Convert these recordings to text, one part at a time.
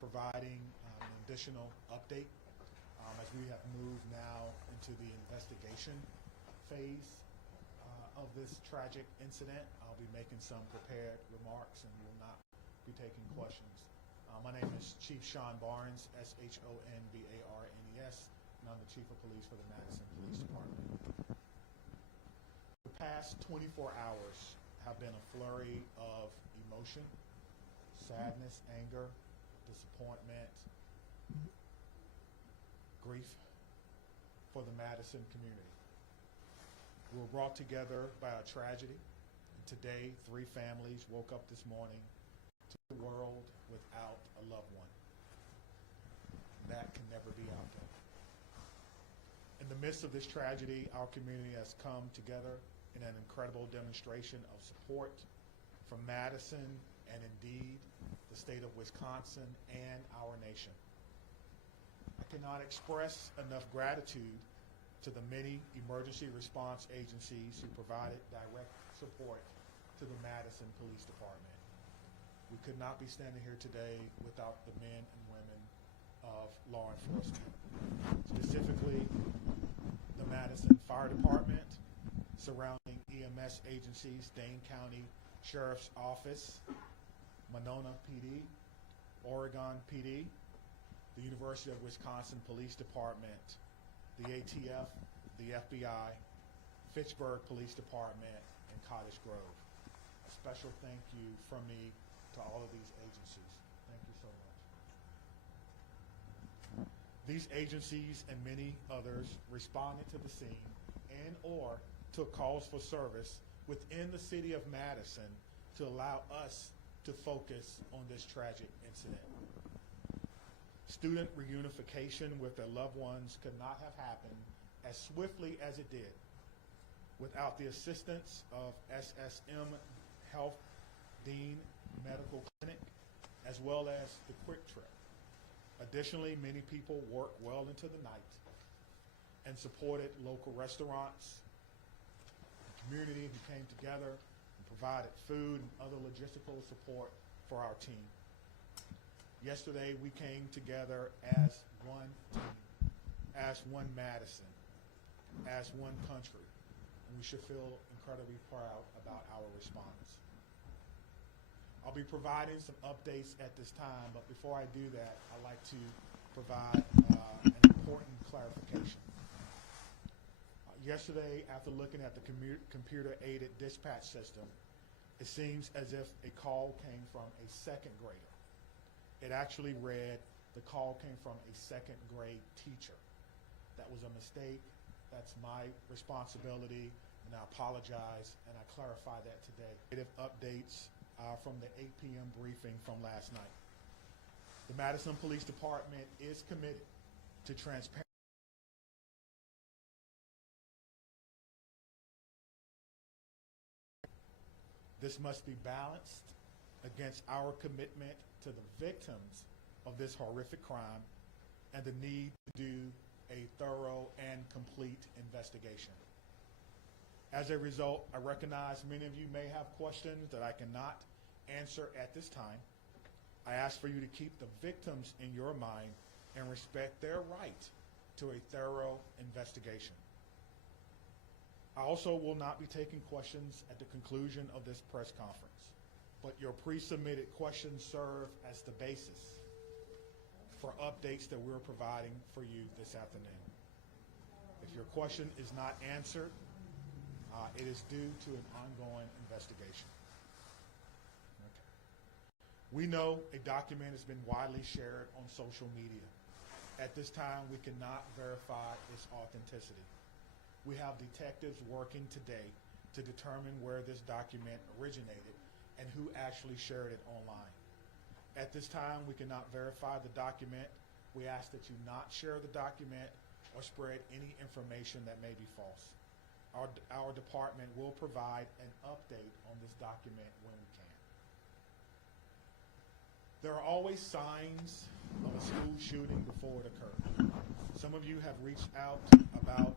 providing an additional update as we have moved now into the investigation phase of this tragic incident. I'll be making some prepared remarks and will not be taking questions. My name is Chief Sean Barnes, S-H-O-N-B-A-R-N-E-S, and I'm the Chief of Police for the Madison Police Department. The past 24 hours have been a flurry of emotion, sadness, anger, disappointment, grief for the Madison community. We were brought together by a tragedy. And today, 3 families woke up this morning to the world without a loved one. That can never be outdone. In the midst of this tragedy, our community has come together in an incredible demonstration of support from Madison and indeed the state of Wisconsin and our nation. I cannot express enough gratitude to the many emergency response agencies who provided direct support to the Madison Police Department. We could not be standing here today without the men and women of law enforcement, specifically the Madison Fire Department, surrounding EMS agencies, Dane County Sheriff's Office, Monona PD, Oregon PD, the University of Wisconsin Police Department, the ATF, the FBI, Fitchburg Police Department, and Cottage Grove. A special thank you from me to all of these agencies. Thank you so much. These agencies and many others responded to the scene and or took calls for service within the city of Madison to allow us to focus on this tragic incident. Student reunification with their loved ones could not have happened as swiftly as it did without the assistance of SSM Health Dean Medical Clinic, as well as the Quick Trip. Additionally, many people worked well into the night and supported local restaurants, the community who came together and provided food and other logistical support for our team. Yesterday, we came together as one team, as one Madison, as one country, and we should feel incredibly proud about our response. I'll be providing some updates at this time, but before I do that, I'd like to provide an important clarification. Yesterday, after looking at the computer-aided dispatch system, it seems as if a call came from a second grader. It actually read the call came from a second grade teacher. That was a mistake. That's my responsibility, and I apologize, and I clarify that today. Updates from the 8 p.m. briefing from last night. The Madison Police Department is committed to transparency. This must be balanced against our commitment to the victims of this horrific crime and the need to do a thorough and complete investigation. As a result, I recognize many of you may have questions that I cannot answer at this time. I ask for you to keep the victims in your mind and respect their right to a thorough investigation. I also will not be taking questions at the conclusion of this press conference, but your pre-submitted questions serve as the basis for updates that we're providing for you this afternoon. If your question is not answered, it is due to an ongoing investigation. Okay. We know a document has been widely shared on social media. At this time, we cannot verify its authenticity. We have detectives working today to determine where this document originated and who actually shared it online. At this time, we cannot verify the document. We ask that you not share the document or spread any information that may be false. Our department will provide an update on this document when we can. There are always signs of a school shooting before it occurs. Some of you have reached out about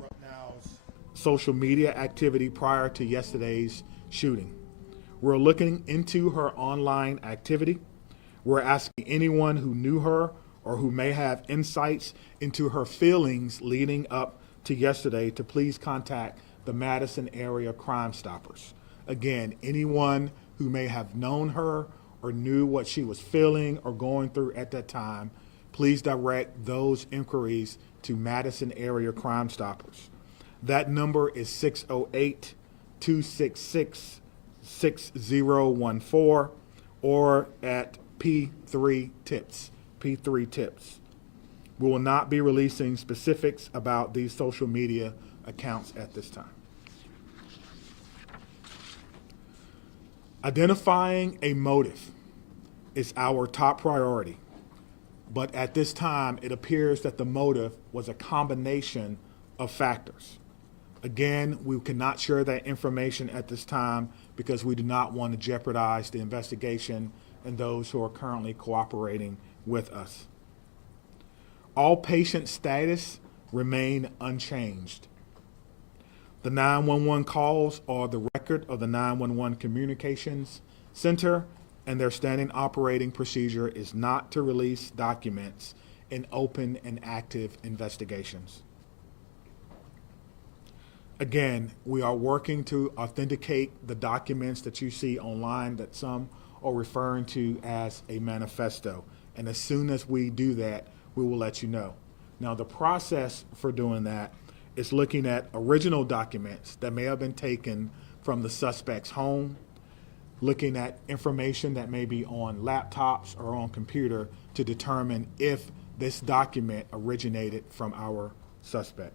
Rupnow's social media activity prior to yesterday's shooting. We're looking into her online activity. We're asking anyone who knew her or who may have insights into her feelings leading up to yesterday to please contact the Madison Area Crime Stoppers. Again, anyone who may have known her or knew what she was feeling or going through at that time, please direct those inquiries to Madison Area Crime Stoppers. That number is 608-266-6014 or at P3 Tips. P3 Tips. We will not be releasing specifics about these social media accounts at this time. Identifying a motive is our top priority, but at this time, it appears that the motive was a combination of factors. Again, we cannot share that information at this time because we do not want to jeopardize the investigation and those who are currently cooperating with us. All patient status remain unchanged. The 911 calls are the record of the 911 Communications Center, and their standing operating procedure is not to release documents in open and active investigations. Again, we are working to authenticate the documents that you see online that some are referring to as a manifesto. And as soon as we do that, we will let you know. Now, the process for doing that is looking at original documents that may have been taken from the suspect's home, looking at information that may be on laptops or on computer to determine if this document originated from our suspect.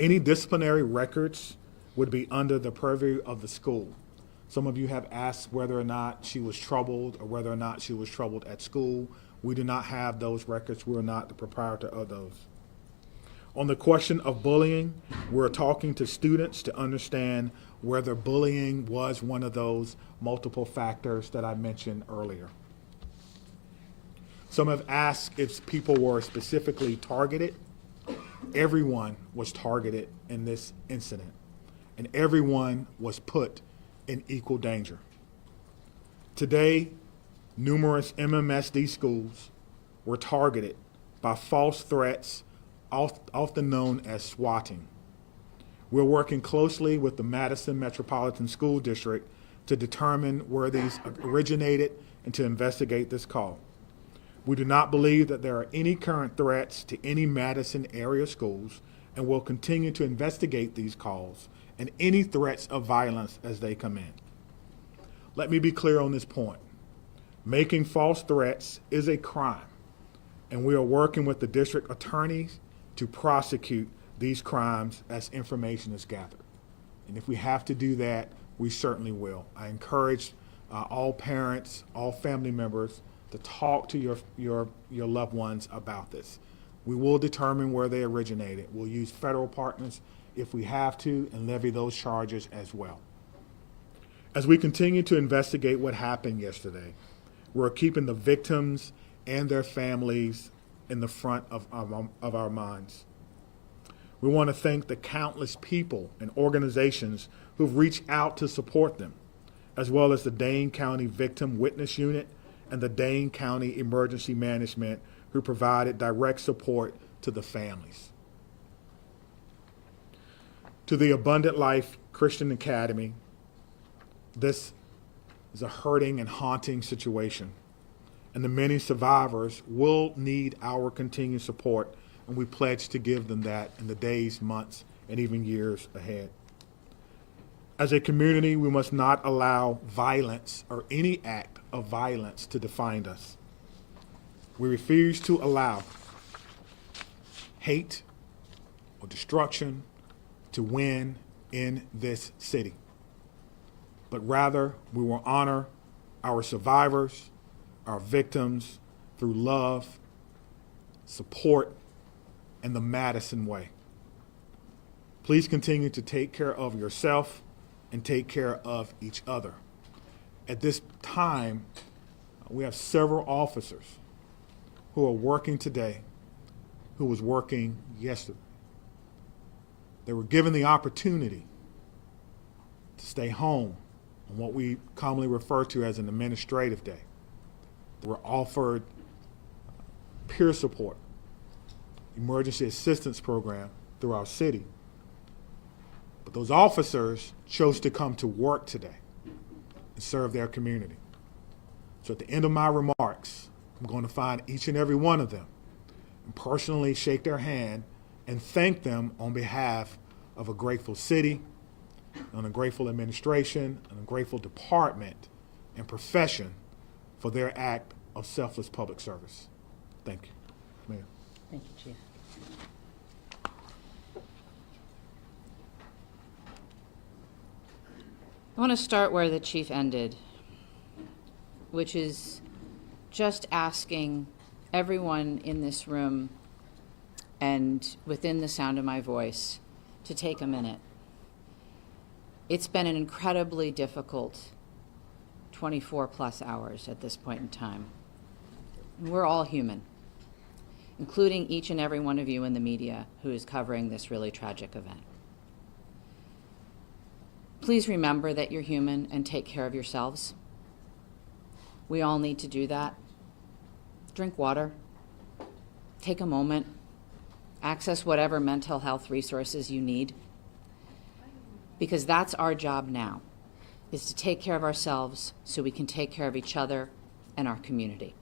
Any disciplinary records would be under the purview of the school. Some of you have asked whether or not she was troubled or whether or not she was troubled at school. We do not have those records. We're not the proprietor of those. On the question of bullying, we're talking to students to understand whether bullying was one of those multiple factors that I mentioned earlier. Some have asked if people were specifically targeted. Everyone was targeted in this incident, and everyone was put in equal danger. Today, numerous MMSD schools were targeted by false threats, often known as swatting. We're working closely with the Madison Metropolitan School District to determine where these originated and to investigate this call. We do not believe that there are any current threats to any Madison area schools, and will continue to investigate these calls and any threats of violence as they come in. Let me be clear on this point. Making false threats is a crime, and we are working with the district attorneys to prosecute these crimes as information is gathered. And if we have to do that, we certainly will. I encourage all parents, all family members to talk to your loved ones about this. We will determine where they originated. We'll use federal partners if we have to and levy those charges as well. As we continue to investigate what happened yesterday, we're keeping the victims and their families in the front of our minds. We want to thank the countless people and organizations who've reached out to support them, as well as the Dane County Victim Witness Unit and the Dane County Emergency Management, who provided direct support to the families. To the Abundant Life Christian Academy, this is a hurting and haunting situation, and the many survivors will need our continued support, and we pledge to give them that in the days, months, and even years ahead. As a community, we must not allow violence or any act of violence to define us. We refuse to allow hate or destruction to win in this city, but rather we will honor our survivors, our victims through love, support, and the Madison way. Please continue to take care of yourself and take care of each other. At this time, we have several officers who are working today who was working yesterday. They were given the opportunity to stay home on what we commonly refer to as an administrative day. They were offered peer support, emergency assistance program through our city. But those officers chose to come to work today and serve their community. So at the end of my remarks, I'm going to find each and every one of them and personally shake their hand and thank them on behalf of a grateful city, and a grateful administration, and a grateful department and profession for their act of selfless public service. Thank you, Mayor. Thank you, Chief. I want to start where the Chief ended, which is just asking everyone in this room and within the sound of my voice to take a minute. It's been an incredibly difficult 24+ hours at this point in time. We're all human, including each and every one of you in the media who is covering this really tragic event. Please remember that you're human and take care of yourselves. We all need to do that. Drink water, take a moment, access whatever mental health resources you need, because that's our job now, is to take care of ourselves so we can take care of each other and our community.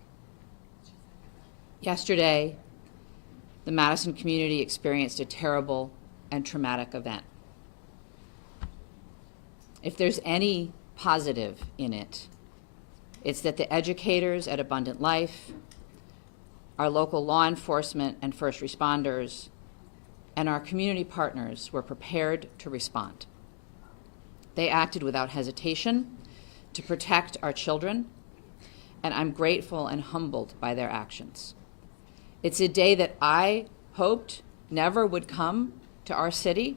Yesterday, the Madison community experienced a terrible and traumatic event. If there's any positive in it, it's that the educators at Abundant Life, our local law enforcement and first responders, and our community partners were prepared to respond. They acted without hesitation to protect our children, and I'm grateful and humbled by their actions. It's a day that I hoped never would come to our city,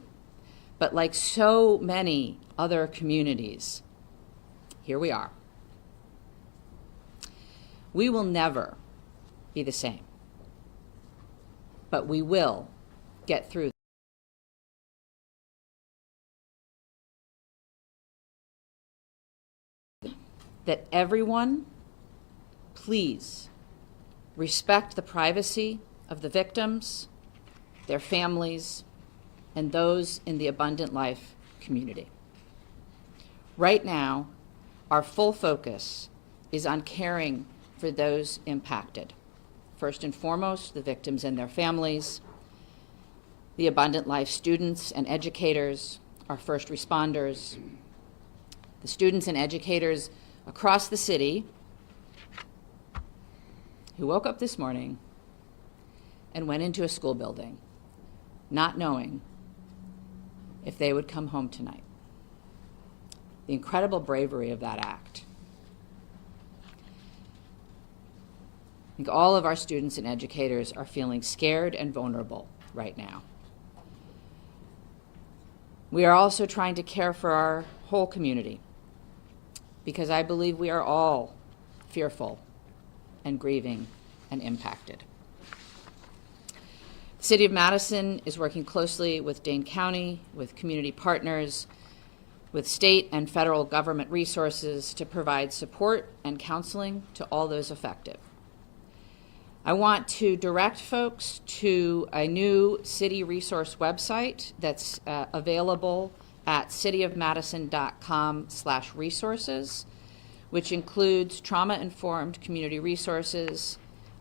but like so many other communities, here we are. We will never be the same, but we will get through. That everyone, please respect the privacy of the victims, their families, and those in the Abundant Life community. Right now, our full focus is on caring for those impacted. First and foremost, the victims and their families, the Abundant Life students and educators, our first responders, the students and educators across the city who woke up this morning and went into a school building not knowing if they would come home tonight. The incredible bravery of that act. I think all of our students and educators are feeling scared and vulnerable right now. We are also trying to care for our whole community, because I believe we are all fearful and grieving and impacted. The City of Madison is working closely with Dane County, with community partners, with state and federal government resources to provide support and counseling to all those affected. I want to direct folks to a new city resource website that's available at cityofmadison.com/resources, which includes trauma-informed community resources,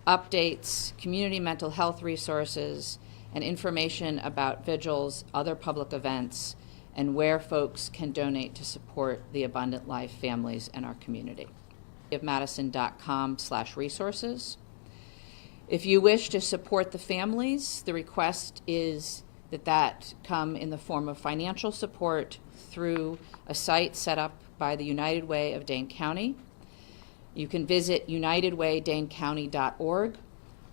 updates, community mental health resources, and information about vigils, other public events, and where folks can donate to support the Abundant Life families in our community. cityofmadison.com/resources. If you wish to support the families, the request is that come in the form of financial support through a site set up by the United Way of Dane County. You can visit unitedwaydanecounty.org,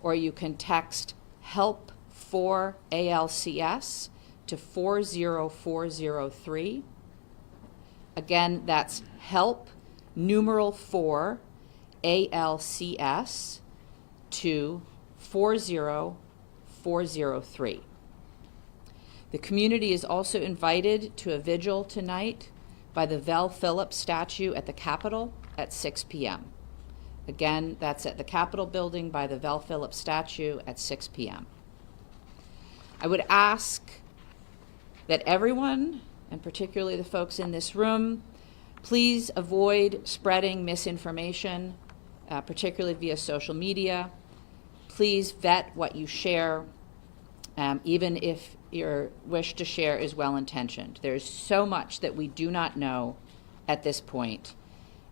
or you can text HELP for ALCS to 40403. Again, that's HELP numeral 4 ALCS to 40403. The community is also invited to a vigil tonight by the Vel Phillips statue at the Capitol at 6 p.m. Again, that's at the Capitol building by the Vel Phillips statue at 6 p.m. I would ask that everyone, and particularly the folks in this room, please avoid spreading misinformation, particularly via social media. Please vet what you share, even if your wish to share is well-intentioned. There's so much that we do not know at this point,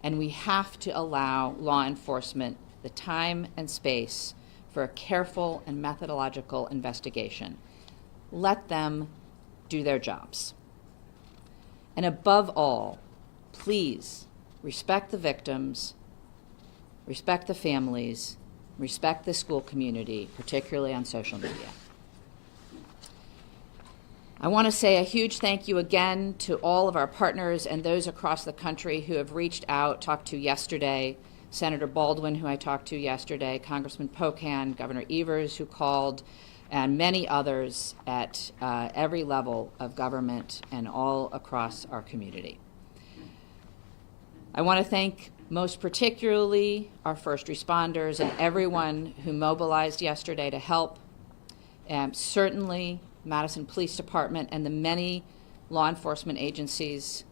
and we have to allow law enforcement the time and space for a careful and methodological investigation. Let them do their jobs. And above all, please respect the victims, respect the families, respect the school community, particularly on social media. I want to say a huge thank you again to all of our partners and those across the country who have reached out, talked to yesterday, Senator Baldwin, who I talked to yesterday, Congressman Pocan, Governor Evers, who called, and many others at every level of government and all across our community. I want to thank most particularly our first responders and everyone who mobilized yesterday to help. Certainly Madison Police Department and the many law enforcement agencies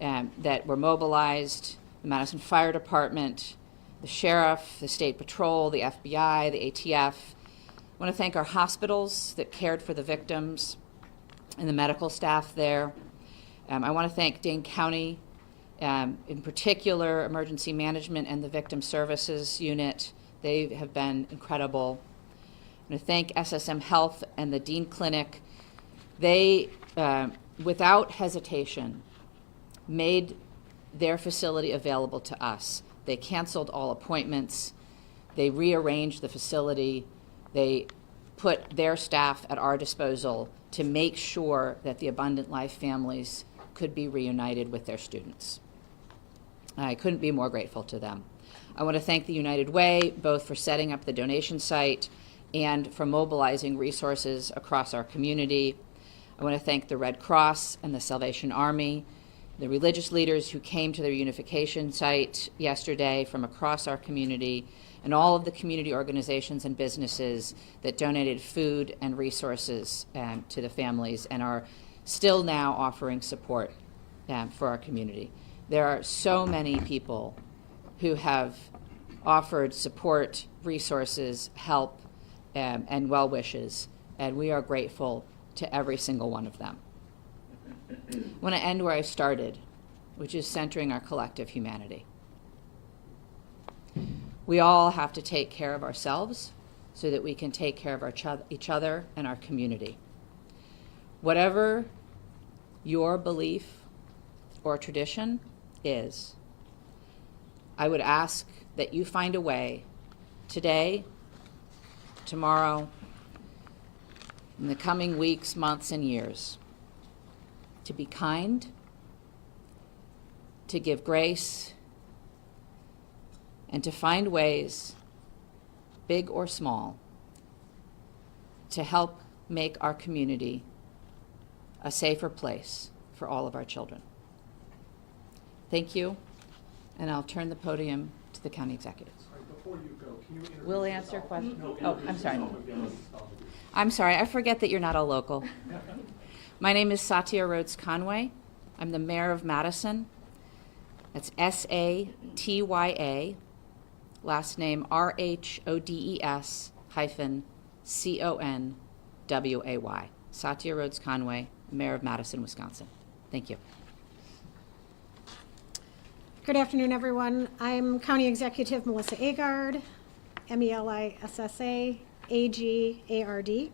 that were mobilized, the Madison Fire Department, the Sheriff, the State Patrol, the FBI, the ATF. I want to thank our hospitals that cared for the victims and the medical staff there. I want to thank Dane County, in particular, Emergency Management and the Victim Services Unit. They have been incredible. I want to thank SSM Health and the Dean Clinic. They, without hesitation, made their facility available to us. They canceled all appointments. They rearranged the facility. They put their staff at our disposal to make sure that the Abundant Life families could be reunited with their students. I couldn't be more grateful to them. I want to thank the United Way, both for setting up the donation site and for mobilizing resources across our community. I want to thank the Red Cross and the Salvation Army, the religious leaders who came to their unification site yesterday from across our community, and all of the community organizations and businesses that donated food and resources to the families and are still now offering support for our community. There are so many people who have offered support, resources, help, and well wishes, and we are grateful to every single one of them. I want to end where I started, which is centering our collective humanity. We all have to take care of ourselves so that we can take care of each other and our community. Whatever your belief or tradition is, I would ask that you find a way today, tomorrow, in the coming weeks, months, and years, to be kind, to give grace, and to find ways, big or small, to help make our community a safer place for all of our children. Thank you, and I'll turn the podium to the county executive. Sorry, before you go, can you introduce We'll answer yourself? questions. No, Oh, introduce I'm sorry. yourself again. I'm sorry, I forget that you're not a local. My name is Satya Rhodes Conway. I'm the mayor of Madison. That's S-A-T-Y-A, last name R-H-O-D-E-S-C-O-N-W-A-Y. Satya Rhodes Conway, mayor of Madison, Wisconsin. Thank you. Good afternoon, everyone. I'm County Executive Melissa Agard, M-E-L-I-S-S-A, A-G-A-R-D.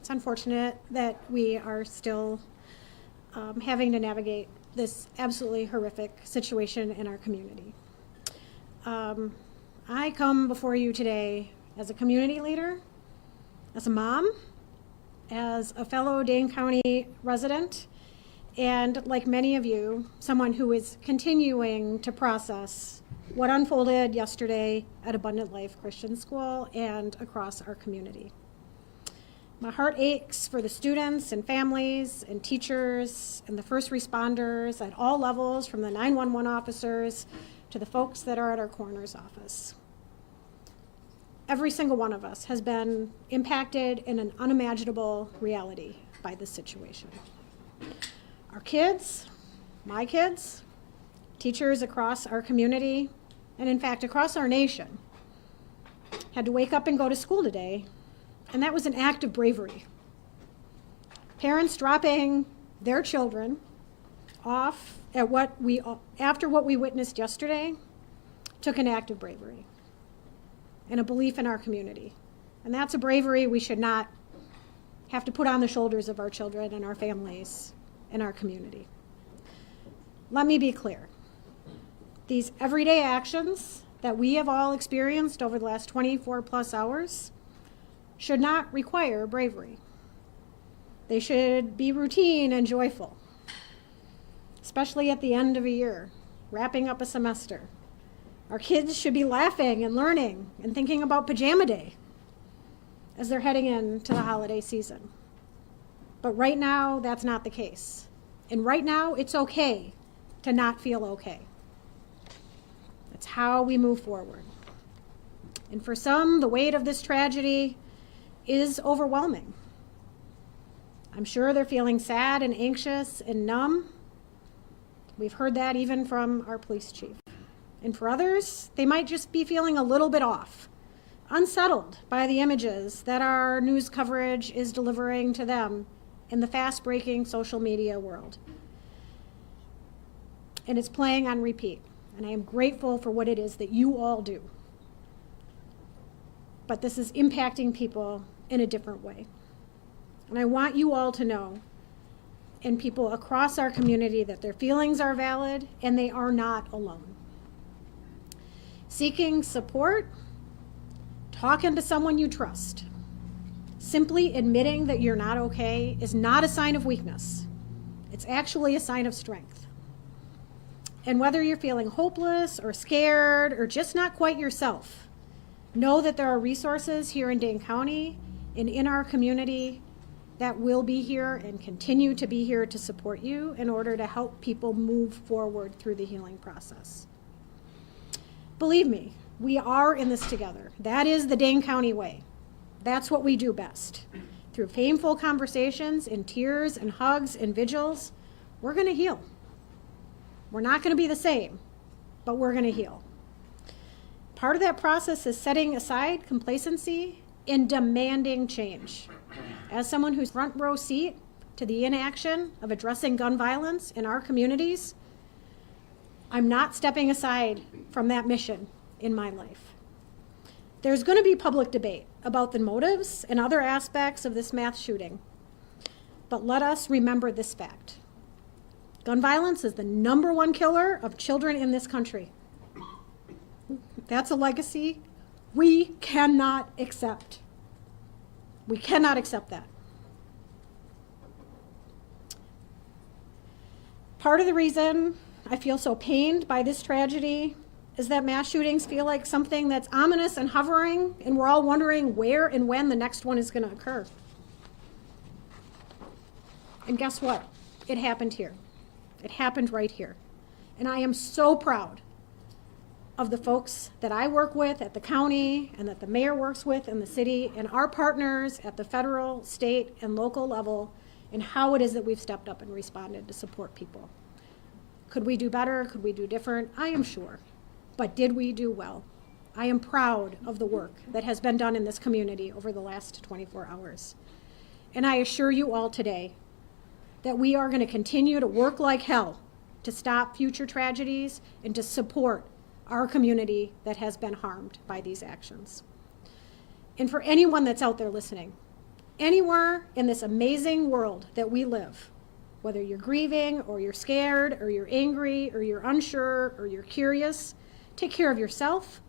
It's unfortunate that we are still having to navigate this absolutely horrific situation in our community. I come before you today as a community leader, as a mom, as a fellow Dane County resident, and like many of you, someone who is continuing to process what unfolded yesterday at Abundant Life Christian School and across our community. My heart aches for the students and families and teachers and the first responders at all levels, from the 911 officers to the folks that are at our coroner's office. Every single one of us has been impacted in an unimaginable reality by this situation. Our kids, my kids, teachers across our community, and in fact across our nation, had to wake up and go to school today, and that was an act of bravery. Parents dropping their children off at after what we witnessed yesterday took an act of bravery and a belief in our community. And that's a bravery we should not have to put on the shoulders of our children and our families and our community. Let me be clear. These everyday actions that we have all experienced over the last 24 plus hours should not require bravery. They should be routine and joyful, especially at the end of a year, wrapping up a semester. Our kids should be laughing and learning and thinking about pajama day as they're heading into the holiday season. But right now, that's not the case. And right now, it's okay to not feel okay. That's how we move forward. And for some, the weight of this tragedy is overwhelming. I'm sure they're feeling sad and anxious and numb. We've heard that even from our police chief. And for others, they might just be feeling a little bit off, unsettled by the images that our news coverage is delivering to them in the fast-breaking social media world. And it's playing on repeat. And I am grateful for what it is that you all do. But this is impacting people in a different way. And I want you all to know, and people across our community, that their feelings are valid and they are not alone. Seeking support, talking to someone you trust, simply admitting that you're not okay is not a sign of weakness. It's actually a sign of strength. And whether you're feeling hopeless or scared or just not quite yourself, know that there are resources here in Dane County and in our community that will be here and continue to be here to support you in order to help people move forward through the healing process. Believe me, we are in this together. That is the Dane County way. That's what we do best. Through painful conversations and tears and hugs and vigils, we're going to heal. We're not going to be the same, but we're going to heal. Part of that process is setting aside complacency and demanding change. As someone who's front row seat to the inaction of addressing gun violence in our communities, I'm not stepping aside from that mission in my life. There's going to be public debate about the motives and other aspects of this mass shooting, but let us remember this fact. Gun violence is the #1 killer of children in this country. That's a legacy we cannot accept. We cannot accept that. Part of the reason I feel so pained by this tragedy is that mass shootings feel like something that's ominous and hovering, and we're all wondering where and when the next one is going to occur. And guess what? It happened here. It happened right here. And I am so proud of the folks that I work with at the county and that the mayor works with in the city and our partners at the federal, state, and local level, and how it is that we've stepped up and responded to support people. Could we do better? Could we do different? I am sure. But did we do well? I am proud of the work that has been done in this community over the last 24 hours. And I assure you all today that we are going to continue to work like hell to stop future tragedies and to support our community that has been harmed by these actions. And for anyone that's out there listening, anywhere in this amazing world that we live, whether you're grieving or you're scared or you're angry or you're unsure or you're curious, take care of yourself,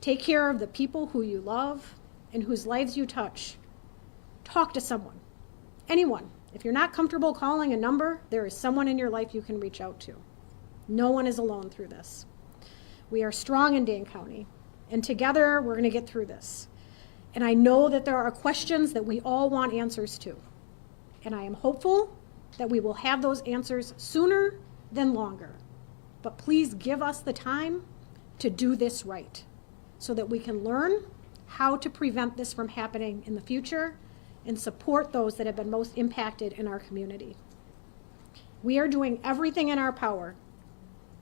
take care of the people who you love and whose lives you touch. Talk to someone, anyone. If you're not comfortable calling a number, there is someone in your life you can reach out to. No one is alone through this. We are strong in Dane County, and together we're going to get through this. And I know that there are questions that we all want answers to. And I am hopeful that we will have those answers sooner than longer. But please give us the time to do this right so that we can learn how to prevent this from happening in the future and support those that have been most impacted in our community. We are doing everything in our power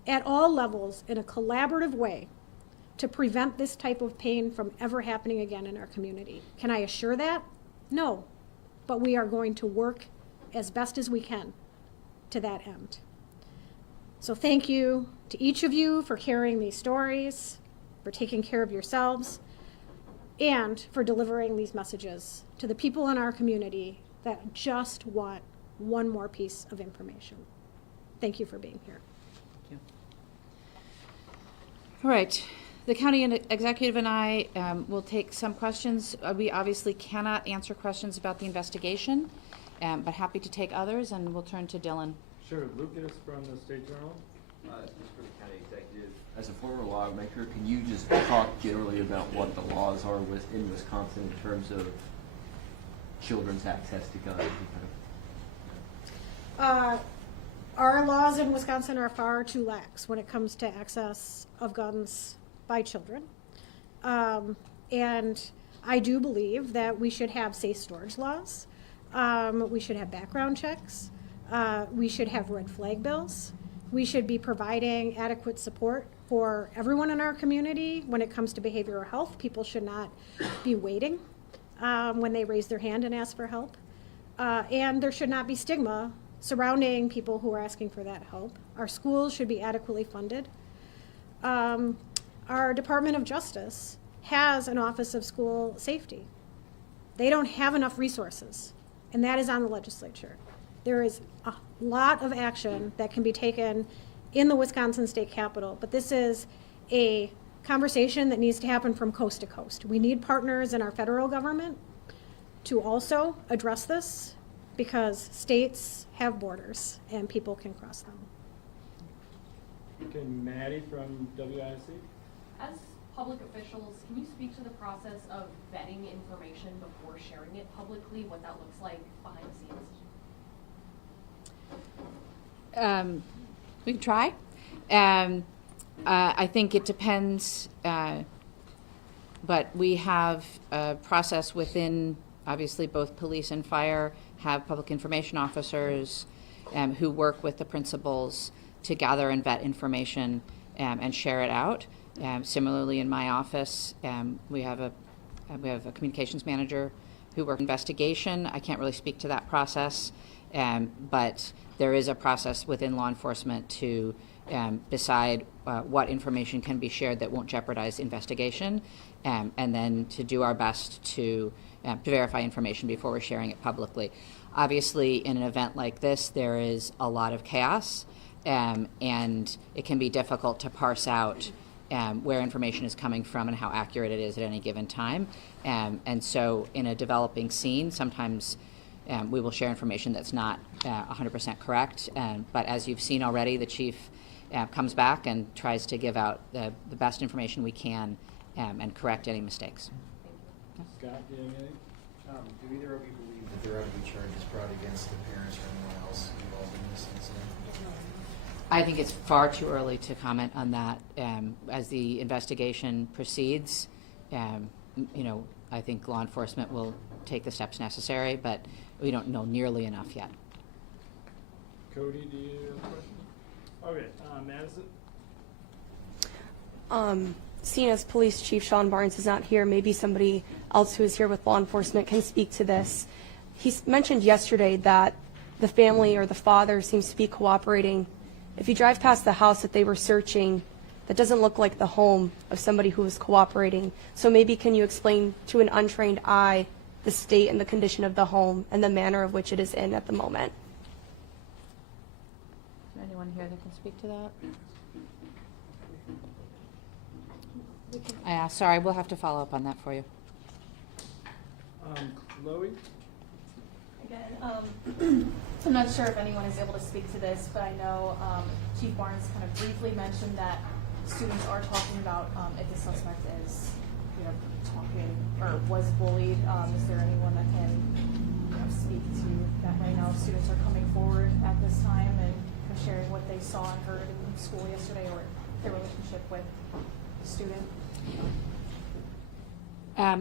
at all levels in a collaborative way to prevent this type of pain from ever happening again in our community. Can I assure that? No, but we are going to work as best as we can to that end. So thank you to each of you for carrying these stories, for taking care of yourselves, and for delivering these messages to the people in our community that just want one more piece of information. Thank you for being here. All right. The county executive and I will take some questions. We obviously cannot answer questions about the investigation, but happy to take others, and we'll turn to Dylan. Sure, Lucas from the State Journal. Just for the county executive, as a former lawmaker, can you just talk generally about what the laws are in Wisconsin in terms of children's access to guns? Our laws in Wisconsin are far too lax when it comes to access of guns by children. And I do believe that we should have safe storage laws. We should have background checks. We should have red flag bills. We should be providing adequate support for everyone in our community when it comes to behavioral health. People should not be waiting when they raise their hand and ask for help. And there should not be stigma surrounding people who are asking for that help. Our schools should be adequately funded. Our Department of Justice has an Office of School Safety. They don't have enough resources, and that is on the legislature. There is a lot of action that can be taken in the Wisconsin State Capitol, but this is a conversation that needs to happen from coast to coast. We need partners in our federal government to also address this, because states have borders and people can cross them. Okay, Maddie from WIC. As public officials, can you speak to the process of vetting information before sharing it publicly, what that looks like behind the scenes? We can try. I think it depends, but we have a process within, obviously, both police and fire have public information officers who work with the principals to gather and vet information and share it out. Similarly, in my office, we have a communications manager who works investigation. I can't really speak to that process, but there is a process within law enforcement to decide what information can be shared that won't jeopardize investigation, and then to do our best to verify information before we're sharing it publicly. Obviously, in an event like this, there is a lot of chaos, and it can be difficult to parse out where information is coming from and how accurate it is at any given time. And so in a developing scene, sometimes we will share information that's not 100% correct. But as you've seen already, the chief comes back and tries to give out the best information we can and correct any mistakes. Scott, do you have anything? Do either of you believe that there ought to be charges brought against the parents or anyone else involved in this incident? I think it's far too early to comment on that. As the investigation proceeds, I think law enforcement will take the steps necessary, but we don't know nearly enough yet. Cody, do you have a question? Okay, Madison. Seeing as Police Chief Sean Barnes is not here, maybe somebody else who is here with law enforcement can speak to this. He mentioned yesterday that the family or the father seems to be cooperating. If you drive past the house that they were searching, that doesn't look like the home of somebody who was cooperating. So maybe can you explain to an untrained eye the state and the condition of the home and the manner of which it is in at the moment? Is there anyone here that can speak to that? Sorry, we'll have to follow up on that for you. Chloe? Again, I'm not sure if anyone is able to speak to this, but I know Chief Barnes kind of briefly mentioned that students are talking about if the suspect is talking or was bullied. Is there anyone that can speak to that right now? Students are coming forward at this time and sharing what they saw and heard in school yesterday, or their relationship with the student.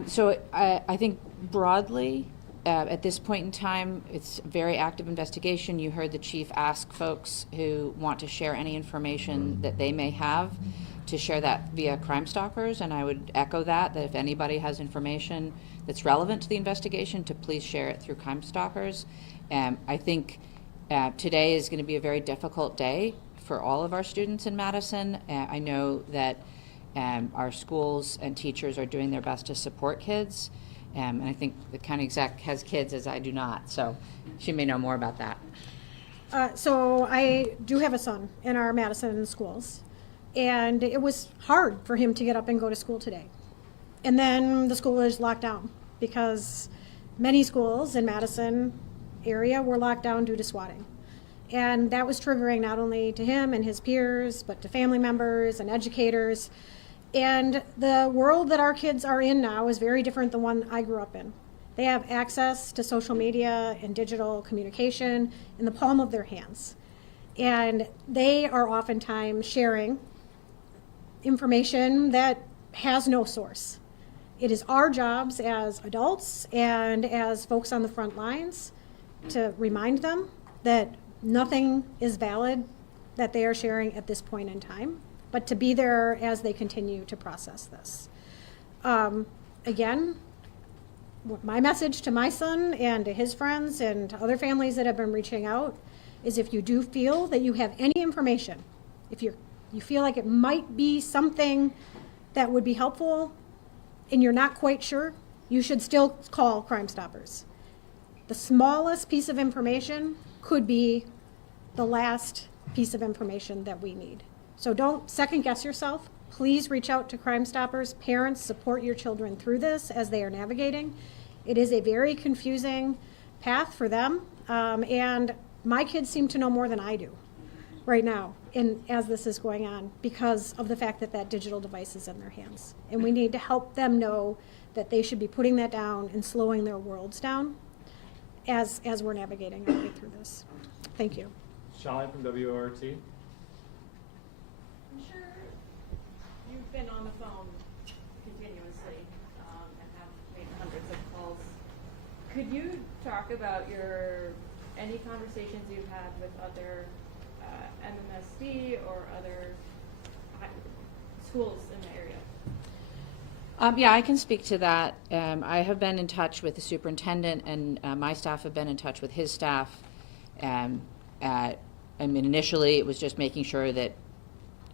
So I think broadly, at this point in time, it's a very active investigation. You heard the chief ask folks who want to share any information that they may have to share that via Crime Stoppers, and I would echo that if anybody has information that's relevant to the investigation, to please share it through Crime Stoppers. I think today is going to be a very difficult day for all of our students in Madison. I know that our schools and teachers are doing their best to support kids. And I think the county exec has kids, as I do not, so she may know more about that. So I do have a son in our Madison schools, and it was hard for him to get up and go to school today. And then the school is locked down because many schools in Madison area were locked down due to swatting. And that was triggering not only to him and his peers, but to family members and educators. And the world that our kids are in now is very different than the one I grew up in. They have access to social media and digital communication in the palm of their hands. And they are oftentimes sharing information that has no source. It is our jobs as adults and as folks on the front lines to remind them that nothing is valid that they are sharing at this point in time, but to be there as they continue to process this. Again, my message to my son and to his friends and to other families that have been reaching out is, if you do feel that you have any information, if you feel like it might be something that would be helpful and you're not quite sure, you should still call Crime Stoppers. The smallest piece of information could be the last piece of information that we need. So don't second guess yourself. Please reach out to Crime Stoppers. Parents, support your children through this as they are navigating. It is a very confusing path for them, and my kids seem to know more than I do right now as this is going on, because of the fact that that digital device is in their hands. And we need to help them know that they should be putting that down and slowing their worlds down as we're navigating our way through this. Thank you. Shelley from WORT. I'm sure you've been on the phone continuously and have made hundreds of calls. Could you talk about any conversations you've had with other MMSD or other schools in the area? Yeah, I can speak to that. I have been in touch with the superintendent, and my staff have been in touch with his staff. I mean, initially it was just making sure that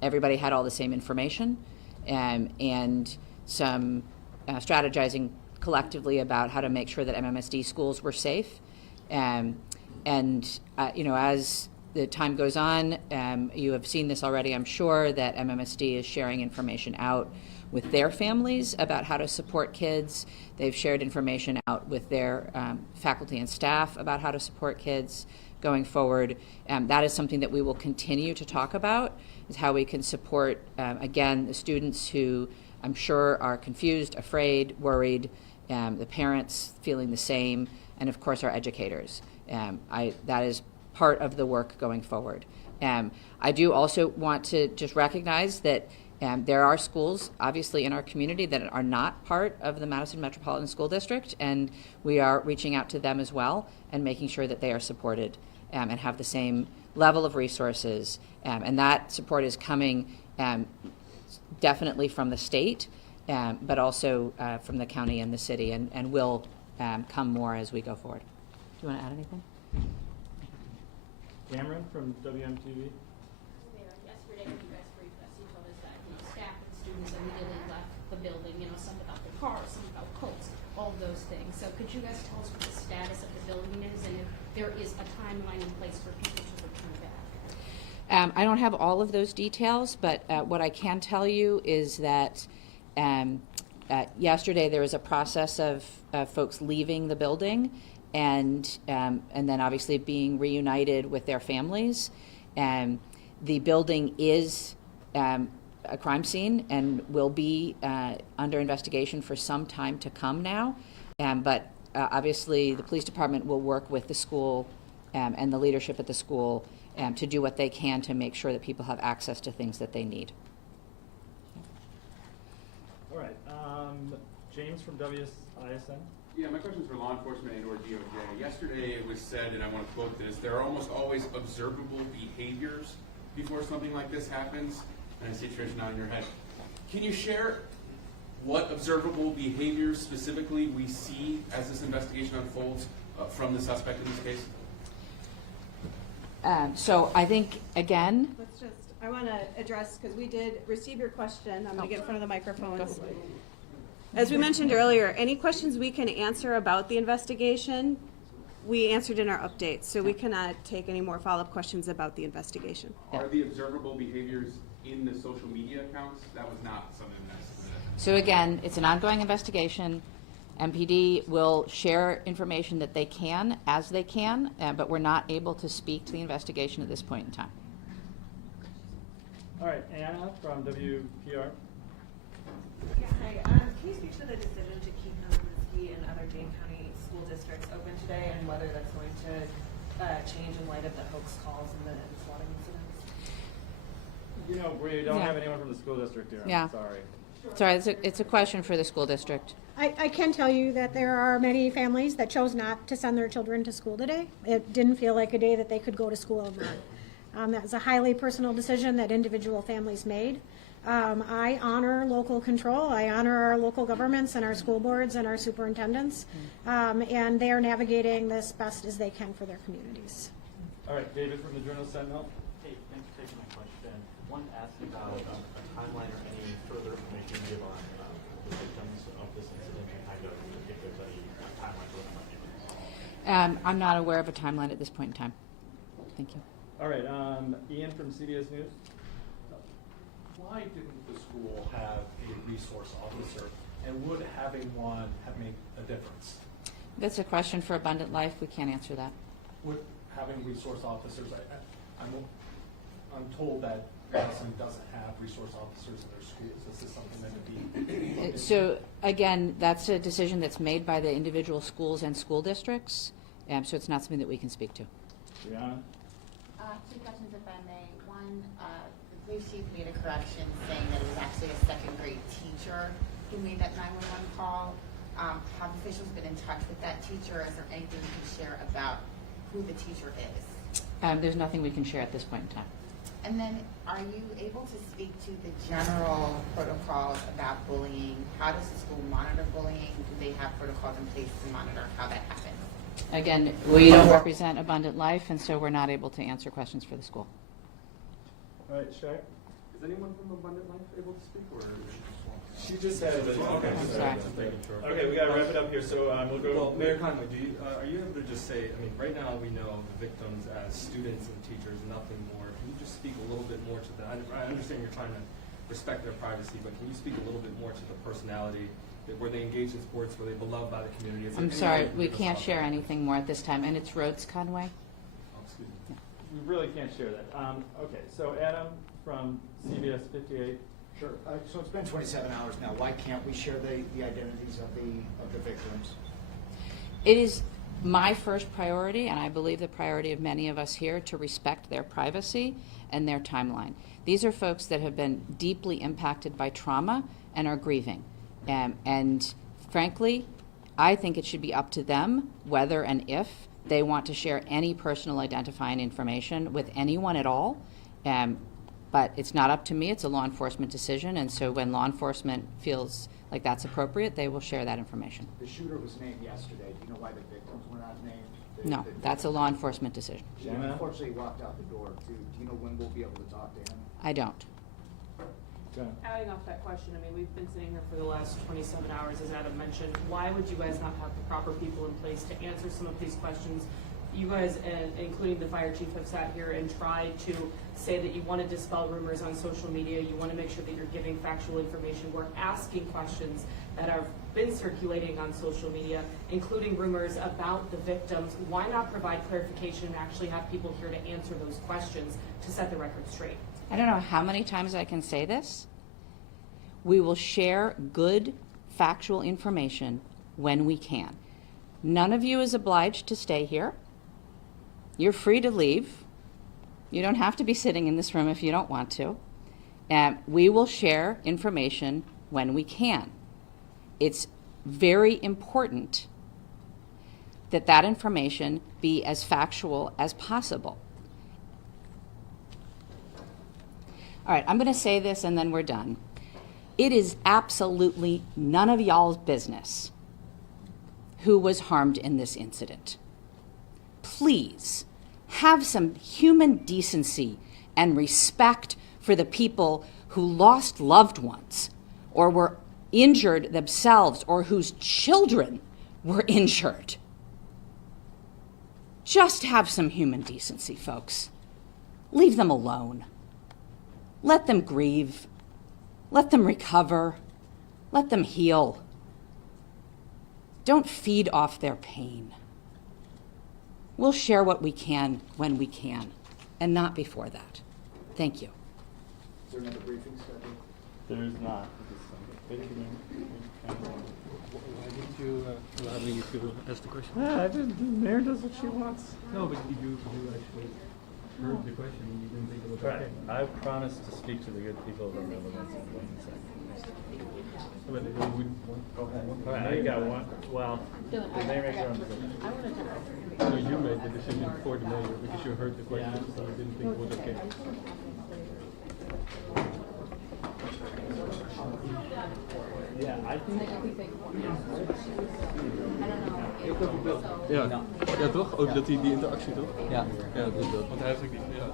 everybody had all the same information, and some strategizing collectively about how to make sure that MMSD schools were safe. You know, as the time goes on, you have seen this already, I'm sure, that MMSD is sharing information out with their families about how to support kids. They've shared information out with their faculty and staff about how to support kids going forward. That is something that we will continue to talk about, is how we can support, again, the students who I'm sure are confused, afraid, worried, the parents feeling the same, and of course our educators. That is part of the work going forward. I do also want to just recognize that there are schools, obviously, in our community that are not part of the Madison Metropolitan School District, and we are reaching out to them as well and making sure that they are supported and have the same level of resources. And that support is coming definitely from the state, but also from the county and the city, and will come more as we go forward. Do you want to add anything? Cameron from WMTV. Yesterday when you guys briefed us, you told us that staff and students immediately left the building, some about their cars, some about coats, all of those things. So could you guys tell us what the status of the building is, and if there is a timeline in place for people to return back? I don't have all of those details, but what I can tell you is that yesterday there was a process of folks leaving the building and then obviously being reunited with their families. The building is a crime scene and will be under investigation for some time to come now. But obviously, the police department will work with the school and the leadership at the school to do what they can to make sure that people have access to things that they need. All right, James from WISN. Yeah, my question is for law enforcement and or DOJ. Yesterday it was said, and I want to quote this, there are almost always observable behaviors before something like this happens. And I see Trish nodding your head. Can you share what observable behaviors specifically we see as this investigation unfolds from the suspect in this case? So I think, again, I want to address, because we did receive your question. I'm going to get in front of the microphones. As we mentioned earlier, any questions we can answer about the investigation, we answered in our updates. So we cannot take any more follow-up questions about the investigation. Are the observable behaviors in the social media accounts? That was not something that's... So again, it's an ongoing investigation. MPD will share information that they can as they can, but we're not able to speak to the investigation at this point in time. All right, Anna from WPR. Yeah, hi. Can you speak to the decision to keep Newsroom and other Dane County school districts open today, and whether that's going to change in light of the hoax calls and the swatting incidents? You know, we don't have anyone from the school district here. Yeah. I'm sorry. Sorry, it's a question for the school district. I can tell you that there are many families that chose not to send their children to school today. It didn't feel like a day that they could go to school over. That was a highly personal decision that individual families made. I honor local control. I honor our local governments and our school boards and our superintendents, and they are navigating this best as they can for their communities. All right, David from the Journal-Sentinel. Hey, thanks for taking my question. I wanted to ask you about a timeline or any further information you give on the victims of this incident and kind of if there's any timeline for them. I'm not aware of a timeline at this point in time. Thank you. All right, Ian from CBS News. Why didn't the school have a resource officer, and would having one have made a difference? That's a question for Abundant Life. We can't answer that. Would having resource officers, I'm told that Madison doesn't have resource officers in their schools. Is this something that would be? So again, that's a decision that's made by the individual schools and school districts, so it's not something that we can speak to. Brianna? Two questions, if I may. One, the police chief made a correction saying that it was actually a second grade teacher who made that 911 call. Have officials been in touch with that teacher? Is there anything you can share about who the teacher is? There's nothing we can share at this point in time. And then, are you able to speak to the general protocols about bullying? How does the school monitor bullying? Do they have protocols in place to monitor how that happens? Again, we don't represent Abundant Life, and so we're not able to answer questions for the school. All right, Shaq? Is anyone from Abundant Life able to speak, or? She just said, okay. Sorry. Okay, we got to wrap it up here, so we'll go. Well, Mayor Conway, are you able to just say, I mean, right now we know the victims as students and teachers, nothing more. Can you just speak a little bit more to that? I understand you're trying to respect their privacy, but can you speak a little bit more to the personality? Were they engaged in sports? Were they beloved by the community? I'm sorry, we can't share anything more at this time, and it's Rhodes Conway. Oh, excuse me. We really can't share that. Okay, so Adam from CBS 58. Sure. So it's been 27 hours now. Why can't we share the identities of the victims? It is my first priority, and I believe the priority of many of us here, to respect their privacy and their timeline. These are folks that have been deeply impacted by trauma and are grieving. And frankly, I think it should be up to them whether and if they want to share any personal identifying information with anyone at all. But it's not up to me. It's a law enforcement decision. And so when law enforcement feels like that's appropriate, they will share that information. The shooter was named yesterday. Do you know why the victims were not named? No, that's a law enforcement decision. She unfortunately walked out the door, too. Do you know when we'll be able to talk to him? I don't. Adding off that question, I mean, we've been sitting here for the last 27 hours, as Adam mentioned. Why would you guys not have the proper people in place to answer some of these questions? You guys, including the fire chief, have sat here and tried to say that you want to dispel rumors on social media. You want to make sure that you're giving factual information. We're asking questions that have been circulating on social media, including rumors about the victims. Why not provide clarification and actually have people here to answer those questions to set the record straight? I don't know how many times I can say this, We will share good factual information when we can. None of you is obliged to stay here. You're free to leave. You don't have to be sitting in this room if you don't want to. We will share information when we can. It's very important that that information be as factual as possible. All right, I'm going to say this and then we're done. It is absolutely none of y'all's business who was harmed in this incident. Please have some human decency and respect for the people who lost loved ones or were injured themselves or whose children were injured. Just have some human decency, folks. Leave them alone. Let them grieve. Let them recover. Let them heal. Don't feed off their pain. We'll share what we can when we can, and not before that. Thank you. Is there another briefing scheduled? There is not. Why didn't you allow me to ask the question? The mayor does what she wants. No, but you actually heard the question and you didn't think it was okay. I promised to speak to the good people of the Netherlands in 1 second. But we go ahead. All right, I got one. Well, the mayor makes her own decision. No, you made the decision for the mayor because you heard the question, so you didn't think it was okay. Yeah, I think. Ja, ja toch? Ook dat die interactie toch? Ja, ja dat is dat. Want hij heeft ook die, ja.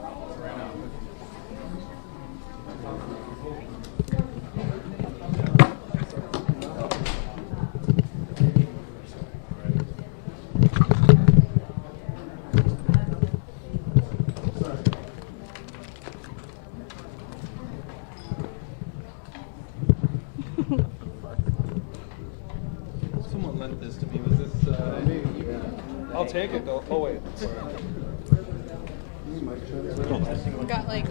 Someone lent this to me. Was this? I'll take it though. Oh wait. We got like